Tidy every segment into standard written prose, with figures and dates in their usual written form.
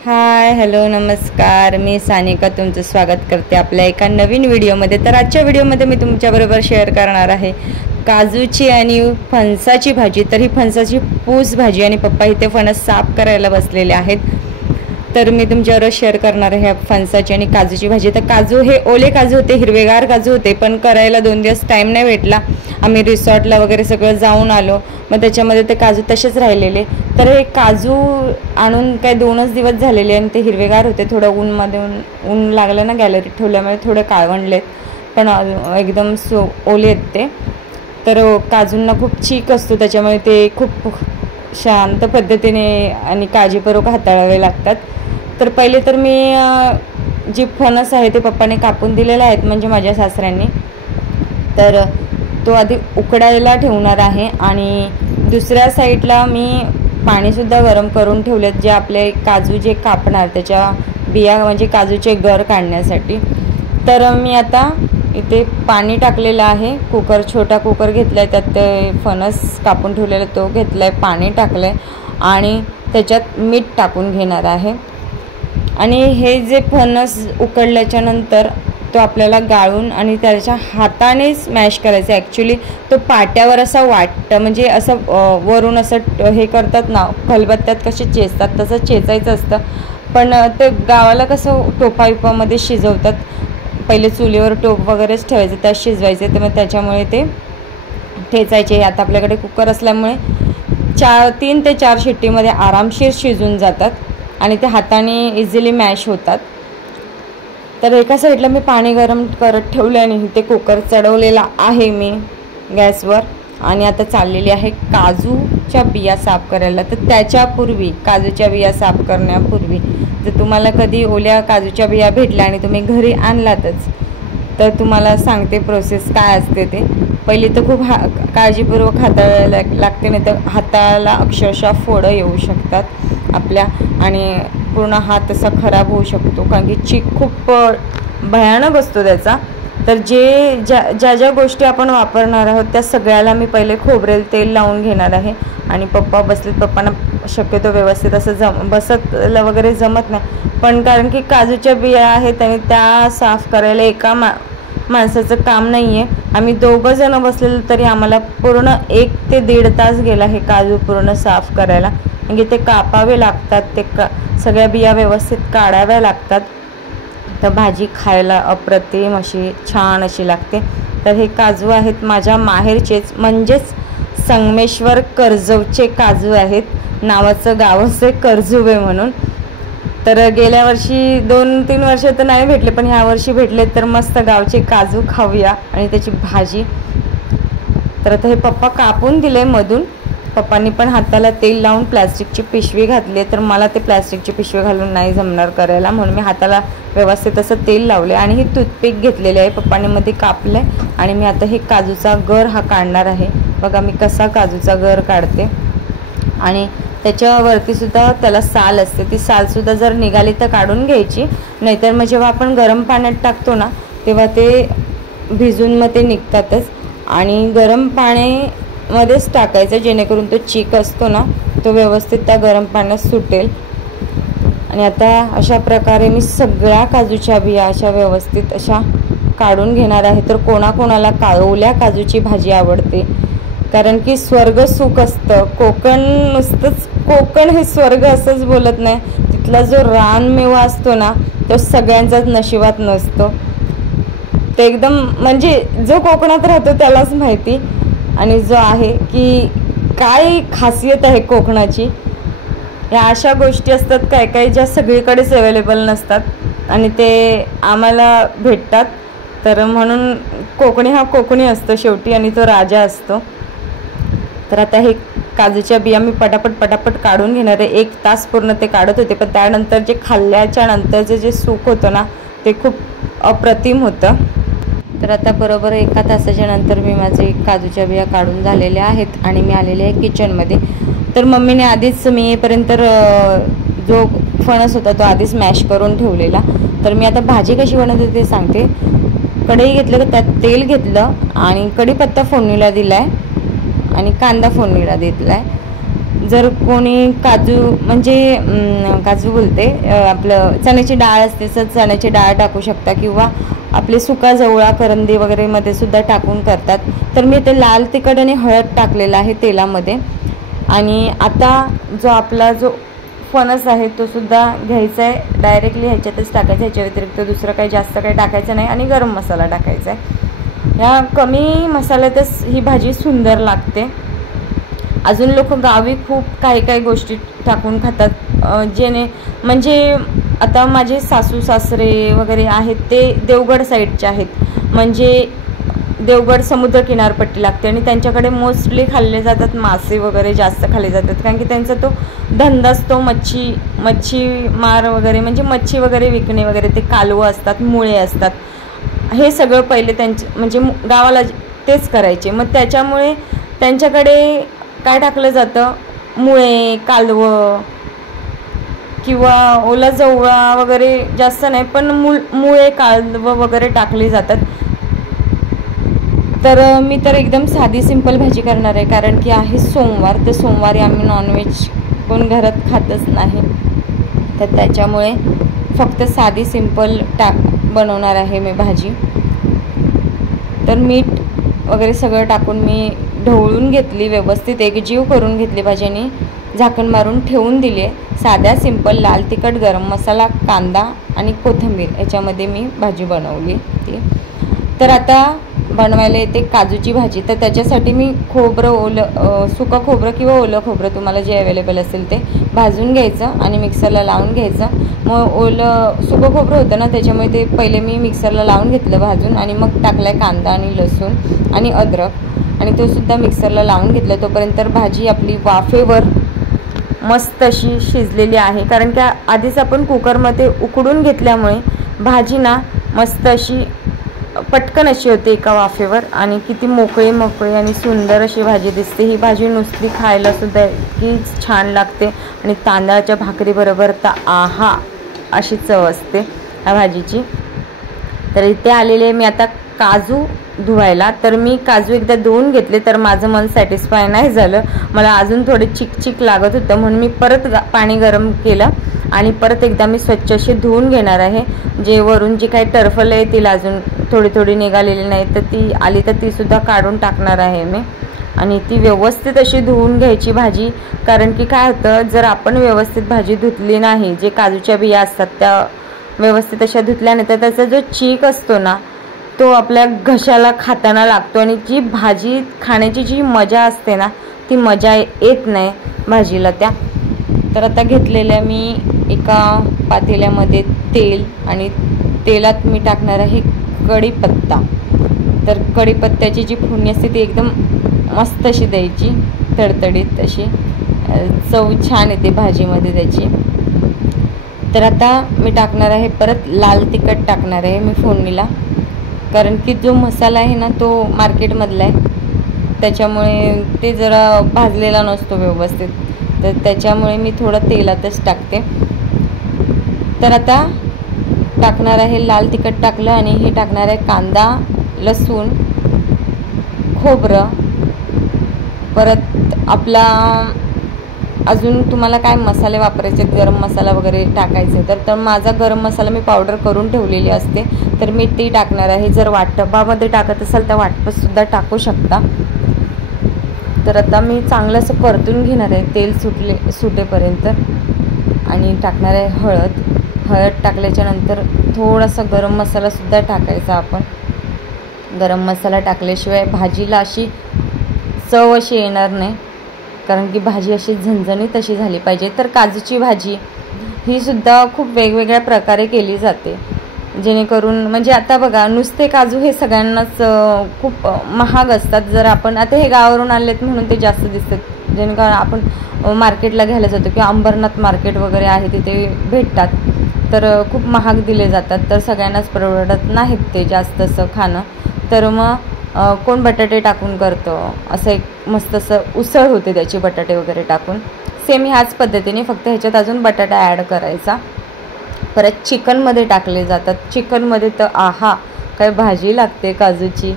Hi hello नमस्कार, मी सानिका तुमचं स्वागत करते आपल्या एका नवीन व्हिडिओमध्ये। तर आजच्या व्हिडिओमध्ये मी तुमच्याबरोबर शेअर करणार आहे काजूची आणि फणसाची भाजी। तर ही फणसाची पूस भाजी आणि पप्पा इथे फणस साफ करायला बसलेले आहेत। तर मी तुमच्याबरोबर शेअर करणार आहे फणसाची आणि काजूची भाजी। तर काजू हे ओले काजू होते, हिरवेगार काजू होते, पण करायला 2 दिवस टाईम नाही भेटला। आम्ही रिसॉर्टला वगैरे सगळं जाऊन आलो, मग त्याच्यामध्ये ते काजू तसेच राहिलेले। तर हे काजू आणून काय 2च दिवस झालेले आणि ते हिरवेगार होते। थोडं ऊन लागलं ना, गॅलरीत ठेवल्यामुळे थोडे काळवंडलेत, पण एकदम ओले आहेत ते। तर काजूंना खूप चीक असतो, त्याच्यामुळे ते खूप शांत पद्धतीने आणि काळजीपूर्वक हाताळावे लागतात। तर पहिले तर मी जी फणस आहे ते पप्पाने कापून दिलेले आहेत, म्हणजे माझ्या सासऱ्यांनी। तर तो आधी उकडायला ठेवणार आहे आणि दुसऱ्या साईडला मी पाणीसुद्धा गरम करून ठेवलेत, जे आपले काजू जे कापणार त्याच्या बिया म्हणजे काजूचे गर काढण्यासाठी। तर मी आता इथे पाणी टाकलेलं आहे, छोटा कुकर घेतला आहे, त्यात ते फणस कापून ठेवलेला तो घेतला आहे, पाणी टाकलं आहे आणि त्याच्यात मीठ टाकून घेणार आहे। आणि हे जे फणस उकडल्याच्या नंतर तो आपल्याला गाळून आणि त्याच्या हाताने स्मॅश करायचं। ॲक्च्युली तो पाट्यावर असा म्हणजे असं वरून असं हे करतात ना, खलबत्त्यात कसे चेचतात तसं चेचायचं असतं, पण ते गावाला कसं टोपामध्ये शिजवतात। पहिले चुलीवर टोप वगैरेच ठेवायचं, त्यात शिजवायचे, तर मग त्याच्यामुळे ते ठेचायचे। आता आपल्याकडे कुकर असल्यामुळे 3 ते 4 शिट्टीमध्ये आरामशीर शिजून जातात आणि ते हाताने इझिली मॅश होतात। तर एका साईडला मी पाणी गरम करत ठेवलं आणि ते कुकर चढवलेला आहे मी गॅसवर आणि आता चाललेली आहे काजूच्या बिया साफ करायला। तर त्याच्यापूर्वी काजूच्या बिया साफ करण्यापूर्वी जर तुम्हाला कधी ओल्या काजूच्या बिया भेटल्या आणि तुम्ही घरी आणलातच, तर तुम्हाला सांगते प्रोसेस काय असते ते। पहिली तर खूप काळजीपूर्वक हाताळायला लागते, नाही तर हाताला अक्षरशः फोडं येऊ शकतात आपल्या आणि पूर्ण हात असा खराब होऊ शकतो, कारण की चीक खूप भयानक असतो त्याचा। तर ज्या गोष्टी आपण वापरणार आहोत त्या सगळ्याला मी पहिले खोबरेल तेल लावून घेणार आहे। आणि पप्पा बसलेत, पप्पांना शक्यतो व्यवस्थित असं बसतला वगैरे जमत नाही, पण कारण की काजूच्या बिया आहेत आणि त्या साफ करायला एका माणसाचं काम नाही आहे। आम्ही 2 जण बसलेलो तरी आम्हाला पूर्ण 1 ते 1.5 तास गेला हे काजू पूर्ण साफ करायला, म्हणजे ते कापावे लागतात, ते सगळ्या बिया व्यवस्थित काढाव्या लागतात। तर भाजी खायला अप्रतिम अशी छान अशी लागते। तर हे काजू आहेत माझ्या माहेरचेच, म्हणजेच संगमेश्वर कर्जवचे काजू आहेत, नावाचं गावच आहे कर्जुवे म्हणून। तर गेल्या वर्षी 2-3 वर्ष तर नाही भेटले, पण ह्या वर्षी भेटले, तर मस्त गावचे काजू खाऊया आणि त्याची भाजी। तर आता हे पप्पा कापून दिले मधून, पप्पांनी पण हाताला तेल लावून प्लॅस्टिकची पिशवी घातली, तर मला ते प्लॅस्टिकची पिशवी घालून नाही जमणार करायला, म्हणून मी हाताला व्यवस्थित असं तेल लावले आणि ही टूथपिक घेतलेली आहे, पप्पांनी मध्ये कापलं आहे आणि मी आता हे काजूचा गर हा काढणार आहे। बघा मी कसा काजूचा गर काढते आणि त्याच्यावरती सुद्धा त्याला साल असते, ती सालसुद्धा जर निघाली तर काढून घ्यायची, नाहीतर मग जेव्हा आपण गरम पाण्यात टाकतो ना तेव्हा ते भिजून मग ते निघतातच। आणि गरम पाण्यामध्येच टाकायचं, जेणेकरून तो चीक असतो ना तो व्यवस्थित त्या गरम पाण्यात सुटेल। आणि आता अशा प्रकारे मी सगळ्या काजूच्या बिया अशा व्यवस्थित अशा काढून घेणार आहे। तर कोणाकोणाला ओल्या काजूची भाजी आवडते, कारण की स्वर्ग सुख असतं कोकण, नुसतंच कोकण हे स्वर्ग असंच बोलत नाही, तिथला जो रानमेवा असतो ना तो सगळ्यांचाच नशिबात नसतो। ते एकदम म्हणजे जो कोकणात राहतो त्यालाच माहिती, आणि जो आहे की काय खासियत आहे कोकणाची, या अशा गोष्टी असतात काय काय ज्या सगळीकडेच अवेलेबल नसतात आणि ते आम्हाला भेटतात। तर म्हणून कोकणी हा कोकणी असतो शेवटी आणि तो राजा असतो। तर आता हे काजूच्या बिया मी पटापट काढून घेणार आहे। 1 तास पूर्ण ते काढत होते, पण त्यानंतर जे खाल्ल्याच्या नंतरचं जे सुख होतं ना ते खूप अप्रतिम होतं। तर आता बरोबर 1 तासाच्या नंतर मी माझे काजूच्या बिया काढून झालेल्या आहेत आणि मी आलेले आहे किचनमध्ये। तर मम्मीने आधीच मी येईपर्यंत जो फणस होता तो आधीच मॅश करून ठेवलेला। तर मी आता भाजी कशी बनवते ते सांगते। कढई घेतलं, त्यात तेल घेतलं आणि कढीपत्ता फोडणीला दिला आहे आणि कांदा फोडणीला दिला आहे। जर कोणी काजू म्हणजे काजू बोलते आपलं चण्याची डाळ असते तर चण्याची डाळ टाकू शकता, किंवा आपले सुका जवळा करंदी वगैरे मध्ये सुद्धा टाकून करतात. तर मी ते लाल तिखट आणि हळद टाकलेला आहे तेलामध्ये. आणि आता जो आपला जो फणस आहे तो सुद्धा घ्यायचा आहे, डायरेक्टली ह्याच्यातच टाकायचा, ह्याच्या व्यतिरिक्त दुसरं काही जास्त काही टाकायचं नाही. आणि गरम मसाला टाकायचा आहे. ह्या कमी मसाल्यातच ही भाजी सुंदर लागते. अजून लोक गावी खूप काही काही गोष्टी टाकून खातात, जेणे म्हणजे आता माझे सासू सासरे वगैरे आहेत ते देवगड साईडचे आहेत, म्हणजे देवगड समुद्र किनारपट्टी लागते आणि त्यांच्याकडे मोस्टली खाल्ले जातात मासे वगैरे जास्त खाल्ले जातात, कारण की त्यांचा तो धंदाच तो मच्छी मार वगैरे, म्हणजे मच्छी वगैरे विकणे वगैरे. ते कालवं असतात, मुळे असतात, हे सगळं पहिले त्यांचे म्हणजे गावाला तेच करायचे. मग त्याच्यामुळे त्यांच्याकडे काय टाकलं जातं, मुळे, कालवं किंवा ओला जवळा वगैरे जास्त नाही, पण मुळे कालवं वगैरे टाकली जातात. तर मी तर एकदम साधी सिंपल भाजी करणार आहे, कारण की आहे सोमवार, तर सोमवारी आम्ही नॉनव्हेज कोण घरात खातच नाही, तर त्याच्यामुळे फक्त साधी सिंपल बनवणार आहे मी भाजी. तर मीठ वगैरे सगळं टाकून मी ढवळून घेतली, व्यवस्थित एकजीव करून घेतली भाजी आणि झाकण मारून ठेवून दिली आहे. साध्या सिंपल लाल तिखट, गरम मसाला, कांदा आणि कोथिंबीर याच्यामध्ये मी भाजी बनवली ती. तर आता बनवायला येते काजूची भाजी. तर त्याच्यासाठी मी खोबरं सुकं खोबरं किंवा ओलं खोबरं तुम्हाला जे अवेलेबल असेल ते भाजून घ्यायचं आणि मिक्सरला लावून घ्यायचं. मग सुकं खोबरं होतं ना, त्याच्यामुळे ते पहिले मी मिक्सरला लावून घेतलं भाजून, आणि मग टाकलाय कांदा आणि लसूण आणि अद्रक, आणि तो सुद्धा मिक्सरला लावून घेतला. तोपर्यंत भाजी आपली वाफेवर मस्त अशी शिजलेली आहे, कारण की आधीच आपण कुकरमध्ये उकडून घेतल्यामुळे भाजी ना मस्त अशी पटकन अशी होते एका वाफेवर, आणि किती मोकळी आणि सुंदर अशी भाजी दिसते. ही भाजी नुसती खायला सुद्धा इतकी छान लागते, आणि तांदळाच्या भाकरीबरोबर तर आहा अशी चव असते ह्या भाजीची. तर इथे आलेले आहे मी आता काजू धुवायला. तर मी काजू एकदा धुवून घेतले, तर माझं मन सॅटिस्फाय नाही झालं, मला अजून थोडे चिकचिक लागत होतं, म्हणून मी परत पाणी गरम केलं आणि परत एकदा मी स्वच्छ अशी धुवून घेणार आहे. जे वरून जी काही टरफलं येतील अजून थोडी निघालेली नाही, तर ती आली तर ती सुद्धा काढून टाकणार आहे मी, आणि ती व्यवस्थित अशी धुवून घ्यायची भाजी. कारण की काय होतं, जर आपण व्यवस्थित भाजी धुतली नाही, जे काजूच्या बिया असतात त्या व्यवस्थित अशा धुतल्या नाही, तर त्याचा जो चीक असतो ना तो आपल्या घशाला खाताना लागतो, आणि जी भाजी खाण्याची जी मजा असते ना ती मजा येत नाही भाजीला त्या. तर आता घेतलेल्या मी एका पातेल्यामध्ये तेल, आणि तेलात मी टाकणार आहे कढीपत्ता. तर कढीपत्त्याची जी फोडणी असते ती एकदम मस्त अशी द्यायची, तडतडीत अशी, चव छान येते भाजीमध्ये त्याची. तर आता मी टाकणार आहे परत लाल तिखट टाकणार आहे मी फोडणीला, कारण की जो मसाला आहे ना तो मार्केटमधला आहे, त्याच्यामुळे ते जरा भाजलेला नसतो व्यवस्थित, तर त्याच्यामुळे मी थोडं तेलातच टाकते. तर आता टाकणार आहे लाल तिखट टाकलं, आणि हे टाकणार आहे कांदा, लसूण, खोबरं, परत आपला अजून तुम्हाला काय मसाले वापरायचे, गरम मसाला वगैरे टाकायचे तर माझा गरम मसाला मी पावडर करून ठेवलेली असते, तर मी ती टाकणार आहे. जर वाटपामध्ये टाकत असाल तर वाटपासुद्धा टाकू शकता. तर आता मी चांगलं असं परतून घेणार आहे तेल सुटेपर्यंत, आणि टाकणार आहे हळद टाकल्याच्या नंतर थोडासा गरम मसालासुद्धा टाकायचा आपण. गरम मसाला टाकल्याशिवाय भाजीला अशी चव अशी येणार नाही, कारण की भाजी अशी झणझणीत अशी झाली पाहिजे. तर काजूची भाजी ही सुद्धा खूप वेगवेगळ्या प्रकारे केली जाते, जेणेकरून म्हणजे आता बघा नुसते काजू हे सगळ्यांनाच खूप महाग असतात. जर आपण आता हे गावावरून आणलेत म्हणून ते जास्त दिसतात, जेणेकरून आपण मार्केटला घ्यायला जातो किंवा अंबरनाथ मार्केट वगैरे आहे तिथे भेटतात, तर खूप महाग दिले जातात, तर सगळ्यांनाच परवडत नाहीत ते जास्त असं खाणं. तर मग कोण बटाटे टाकून करतं, असं एक मस्त असं उसळ होते त्याची बटाटे वगैरे टाकून. सेम ह्याच पद्धतीने, फक्त ह्याच्यात अजून बटाटा ॲड करायचा. परत चिकनमध्ये टाकले जातात. चिकनमध्ये तर आहा काय भाजी लागते काजूची.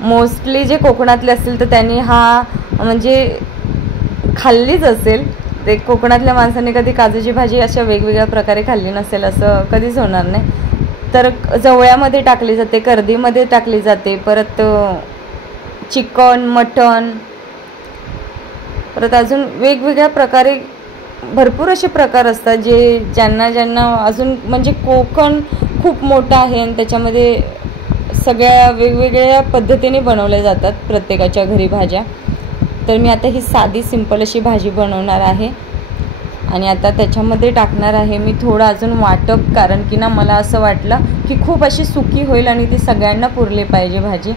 मोस्टली जे कोकणातले असतील तर त्यांनी हा म्हणजे खाल्लीच असेल. ते कोकणातल्या माणसांनी कधी काजूची भाजी अशा वेगवेगळ्या प्रकारे खाल्ली नसेल असं कधीच होणार नाही. तर जवळ्यामध्ये टाकली जाते, कर्दीमध्ये टाकली जाते, परत चिकन, मटण, परत अजून वेगवेगळ्या प्रकारे भरपूर असे प्रकार असतात जे ज्यांना अजून म्हणजे कोकण खूप मोठं आहे आणि त्याच्यामध्ये सगळ्या वेगवेगळ्या पद्धतीने बनवल्या जातात प्रत्येकाच्या घरी भाज्या. तर मी आता ही साधी सिंपल अशी भाजी बनवणार आहे आणि आता त्याच्यामध्ये टाकणार आहे मी थोडं अजून वाटप, कारण की ना मला असं वाटलं की खूप अशी सुकी होईल आणि ती सगळ्यांना पुरली पाहिजे भाजी.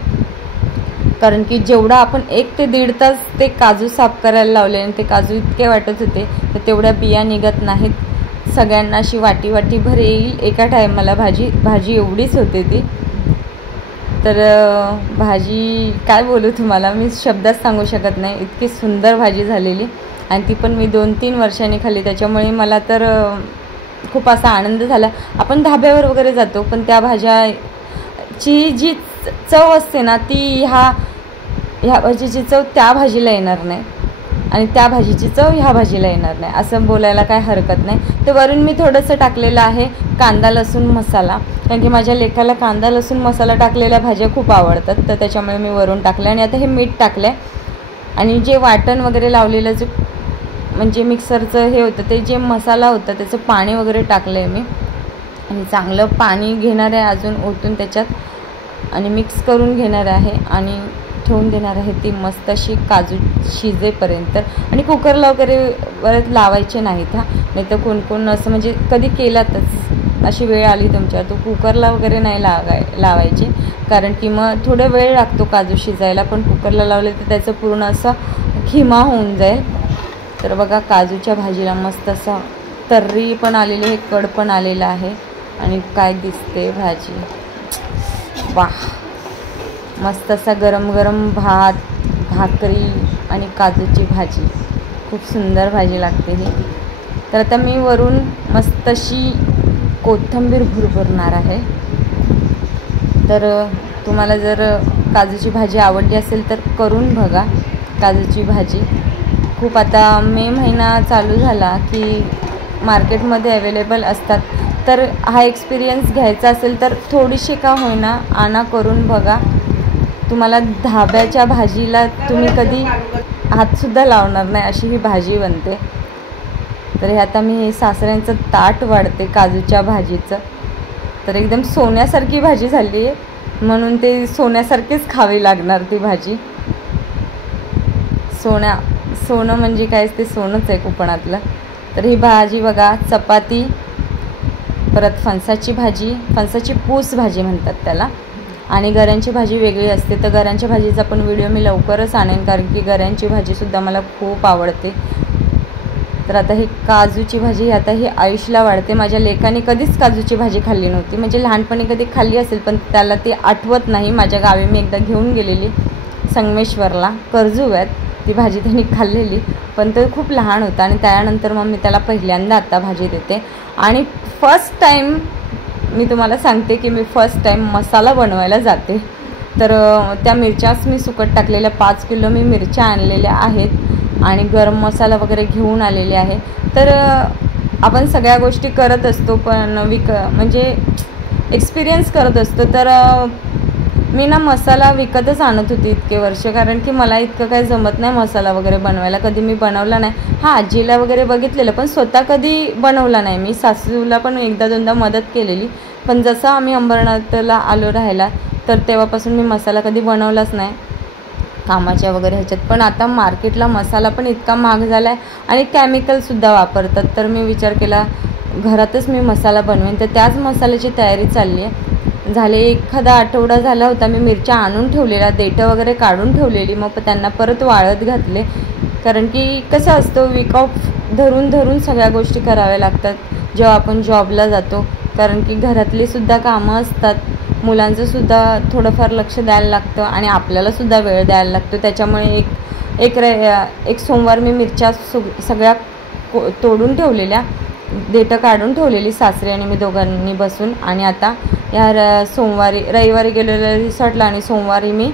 कारण की जेवढा आपण 1 ते 1.5 तास ते काजू साफ करायला लावले आणि ते काजू इतके वाटत होते तर तेवढ्या बिया निघत नाहीत. सगळ्यांना अशी वाटी भर येईल एका टायमाला भाजी एवढीच होते ती. तर भाजी काय बोलू तुम्हाला, मी शब्दात सांगू शकत नाही, इतकी सुंदर भाजी झालेली आणि ती पण मी 2-3 वर्षांनी खाल्ली. त्याच्यामुळे मला तर खूप असा आनंद झाला. आपण धाब्यावर वगैरे जातो पण त्या भाज्याची जी चव असते ना ती ह्या भाजीची चव त्या भाजीला येणार नाही आणि त्या भाजीची चव ह्या भाजीला येणार नाही असं बोलायला काय हरकत नाही. तर वरून मी थोडंसं टाकलेलं आहे कांदा लसूण मसाला, कारण की माझ्या लेकाला कांदा लसूण मसाला टाकलेल्या भाज्या खूप आवडतात, तर त्याच्यामुळे मी वरून टाकलं. आणि आता हे मीठ टाकलं आहे आणि जे वाटण वगैरे लावलेलं जे म्हणजे मिक्सरचं हे होतं ते जे मसाला होता त्याचं पाणी वगैरे टाकलं आहे मी आणि चांगलं पाणी घेणार आहे अजून ओतून त्याच्यात आणि मिक्स करून घेणार आहे आणि ठेवून देणार आहे ती मस्त अशी काजू शिजेपर्यंत. आणि कुकरला वगैरे परत लावायचे नाहीत हा, नाही तर कोण असं म्हणजे कधी केलातच अशी वेळ आली तुमच्या तो कुकरला वगैरे नाही लावायचे, कारण की मग थोडा वेळ लागतो काजू शिजायला, पण कुकरला लावले तर त्याचं पूर्ण असं खिमा होऊन जाईल. तर बघा काजूच्या भाजीला मस्त असं तर्री पण आलेली आहे, कड पण आलेला आहे आणि काय दिसते भाजी, वाह मस्त असा गरम गरम भात, भाकरी आणि काजूची भाजी, खूप सुंदर भाजी लागते ही. तर आता मी वरून मस्त अशी कोथिंबीर भुरभुरणार आहे. तर तुम्हाला जर काजूची भाजी आवडली असेल तर करून बघा काजूची भाजी. खूप आता मे महिना चालू झाला की मार्केटमध्ये अवेलेबल असतात, तर हा एक्सपिरियन्स घ्यायचा असेल तर थोडीशी का होईना आणा, करून बघा. तुम्हाला धाब्याच्या भाजीला तुम्ही कधी हातसुद्धा लावणार नाही अशी ही भाजी बनते. तर हे आता मी सासऱ्यांचं ताट वाढते काजूच्या भाजीचं. तर एकदम सोन्यासारखी भाजी झाली आहे म्हणून ते सोन्यासारखीच खावी लागणार ती भाजी. सोनं म्हणजे काय ते सोनंच आहे कोकणातलं. तर ही भाजी बघा, चपाती, परत फणसाची भाजी, फणसाची पूस भाजी म्हणतात त्याला, आणि गऱ्यांची भाजी वेगळी असते. तर गऱ्यांच्या भाजीचा पण व्हिडिओ मी लवकरच आणेन, कारण की गऱ्यांची भाजीसुद्धा मला खूप आवडते. तर आता ही काजूची भाजी आता ही आयुषला वाढते. माझ्या लेकाने कधीच काजूची भाजी खाल्ली नव्हती, म्हणजे लहानपणी कधी खाल्ली असेल पण त्याला ती आठवत नाही. माझ्या गावी मी एकदा घेऊन गेलेली संगमेश्वरला, कर्जुव्यात ती भाजी त्यांनी खाल्लेली, पण तो खूप लहान होता आणि त्यानंतर मग मी त्याला पहिल्यांदा आता भाजी देते. आणि फर्स्ट टाईम मी तुम्हाला सांगते की मी फर्स्ट टाईम मसाला बनवायला जाते. तर त्या मिरच्याच मी सुकट टाकलेल्या 5 किलो मी मिरच्या आणलेल्या आहेत आणि गरम मसाला वगैरे घेऊन आलेले आहे. तर आपण सगळ्या गोष्टी करत असतो पण म्हणजे एक्सपिरियन्स करत असतो. तर मी ना मसाला विकतच आणत होती इतके वर्ष, कारण की मला इतकं काही जमत नाही मसाला वगैरे बनवायला, कधी मी बनवला नाही. हां, आजीला वगैरे बघितलेलं पण स्वतः कधी बनवला नाही मी. सासूला पण 1-2दा मदत केलेली, पण जसं आम्ही अंबरनाथला आलो राहायला तर तेव्हापासून मी मसाला कधी बनवलाच नाही कामाच्या वगैरे ह्याच्यात. पण आता मार्केटला मसाला पण इतका महाग झाला आहे आणि केमिकलसुद्धा वापरतात. तर मी विचार केला घरातच मी मसाला बनवेन, तर त्याच मसाल्याची तयारी चालली आहे. झाले एखादा आठवडा झाला होता मी मिरच्या आणून ठेवलेल्या, देठं वगैरे काढून ठेवलेली, मग त्यांना परत वाळत घातले. कारण की कसं असतं वीक ऑफ धरून सगळ्या गोष्टी कराव्या लागतात जेव्हा आपण जॉबला जातो, कारण की घरातलीसुद्धा कामं असतात, मुलांचंसुद्धा थोडंफार लक्ष द्यायला लागतं आणि आपल्यालासुद्धा वेळ द्यायला लागतो. त्याच्यामुळे एक सोमवार मी मिरच्या सगळ्या तोडून ठेवलेल्या, देठं काढून ठेवलेली सासरे आणि मी दोघांनी बसून. आणि आता या रविवारी गेलेल्या रिसॉर्टला आणि सोमवारी मी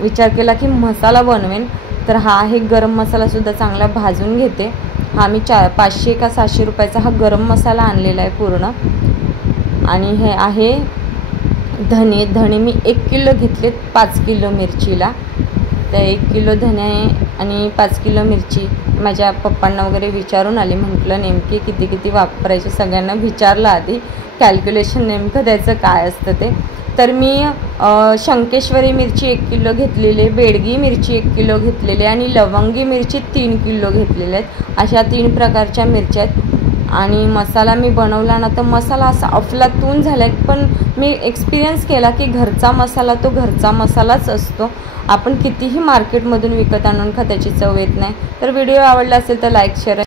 विचार केला की मसाला बनवेन. तर हा आहे गरम मसालासुद्धा चांगला भाजून घेते। हा मी 500 का 700 रुपयाचा हा गरम मसाला आणलेला आहे पूर्ण। आणि हे आहे धणे मी 1 किलो घेतलेत 5 किलो मिरचीला। तर 1 किलो धणे आणि 5 किलो मिरची माझ्या पप्पांना वगैरे विचारून आली, म्हटलं नेमकी किती वापरायचे, सगळ्यांना विचारलं आधी कॅल्क्युलेशन नेमकं द्यायचं काय असतं ते। तर मी शंकेश्वरी मिरची 1 किलो घेतलेली, बेडगी मिरची 1 किलो घेतलेली आणि लवंगी मिरची 3 किलो घेतलेल्या आहेत। अशा 3 प्रकारच्या मिरच्या आहेत। आणि मसाला मी बनवला ना तर मसाला असा अफलातून झाला आहे, पण मी एक्सपिरियन्स केला की घरचा मसाला तो घरचा मसालाच असतो। आपण कितीही मार्केटमधून विकत आणून खा त्याची चव येत नाही। तर व्हिडिओ आवडला असेल तर लाईक शेअर